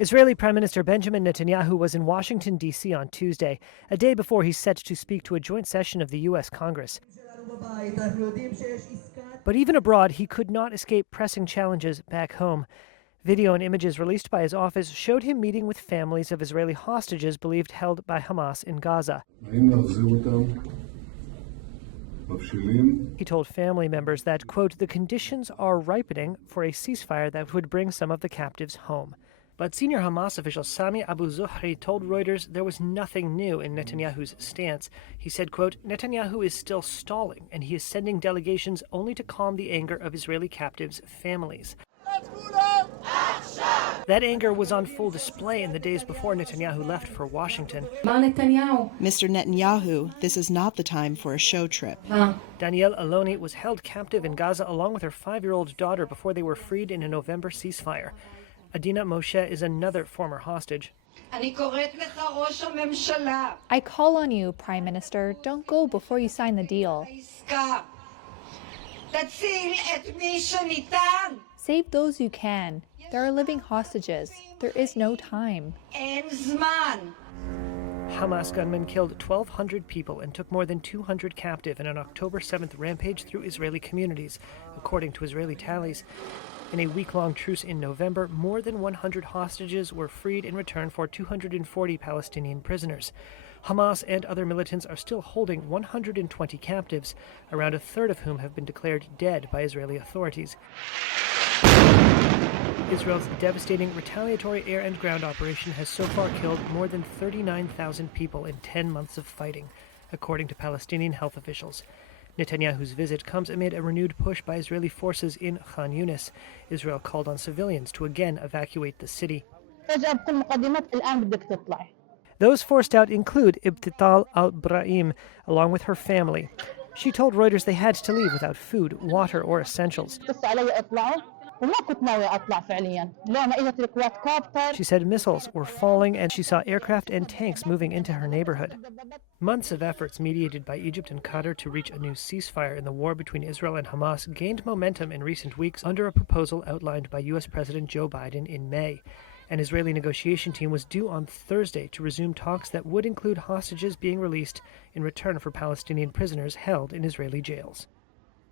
Israeli Prime Minister Benjamin Netanyahu was in Washington, D.C. on Tuesday, a day before he's set to speak to a joint session of the U.S. Congress. But even abroad, he could not escape pressing challenges back home. Video and images released by his office showed him meeting with families of Israeli hostages believed held by Hamas in Gaza. He told family members that, quote, the conditions are ripening for a ceasefire that would bring some of the captives home. But senior Hamas official Sami Abu Zuhri told Reuters there was nothing new in Netanyahu's stance. He said, quote, Netanyahu is still stalling, and he is sending delegations only to calm the anger of Israeli captives' families. That anger was on full display in the days before Netanyahu left for Washington. Mr. Netanyahu, this is not the time for a show trip. Danielle Aloni was held captive in Gaza along with her 5-year-old daughter before they were freed in a November ceasefire. Adina Moshe is another former hostage. I call on you, Prime Minister, don't go before you sign the deal. Save those you can. There are living hostages. There is no time. Hamas gunmen killed 1,200 people and took more than 200 captive in an October 7th rampage through Israeli communities, according to Israeli tallies. In a week-long truce in November, more than 100 hostages were freed in return for 240 Palestinian prisoners. Hamas and other militants are still holding 120 captives, around a third of whom have been declared dead by Israeli authorities. Israel's devastating retaliatory air and ground operation has so far killed more than 39,000 people in 10 months of fighting, according to Palestinian health officials. Netanyahu's visit comes amid a renewed push by Israeli forces in Khan Yunis. Israel called on civilians to again evacuate the city. Those forced out include Ibtital al-Brahim, along with her family. She told Reuters they had to leave without food, water, or essentials. She said missiles were falling and she saw aircraft and tanks moving into her neighborhood. Months of efforts mediated by Egypt and Qatar to reach a new ceasefire in the war between Israel and Hamas gained momentum in recent weeks under a proposal outlined by U.S. President Joe Biden in May. An Israeli negotiation team was due on Thursday to resume talks that would include hostages being released in return for Palestinian prisoners held in Israeli jails.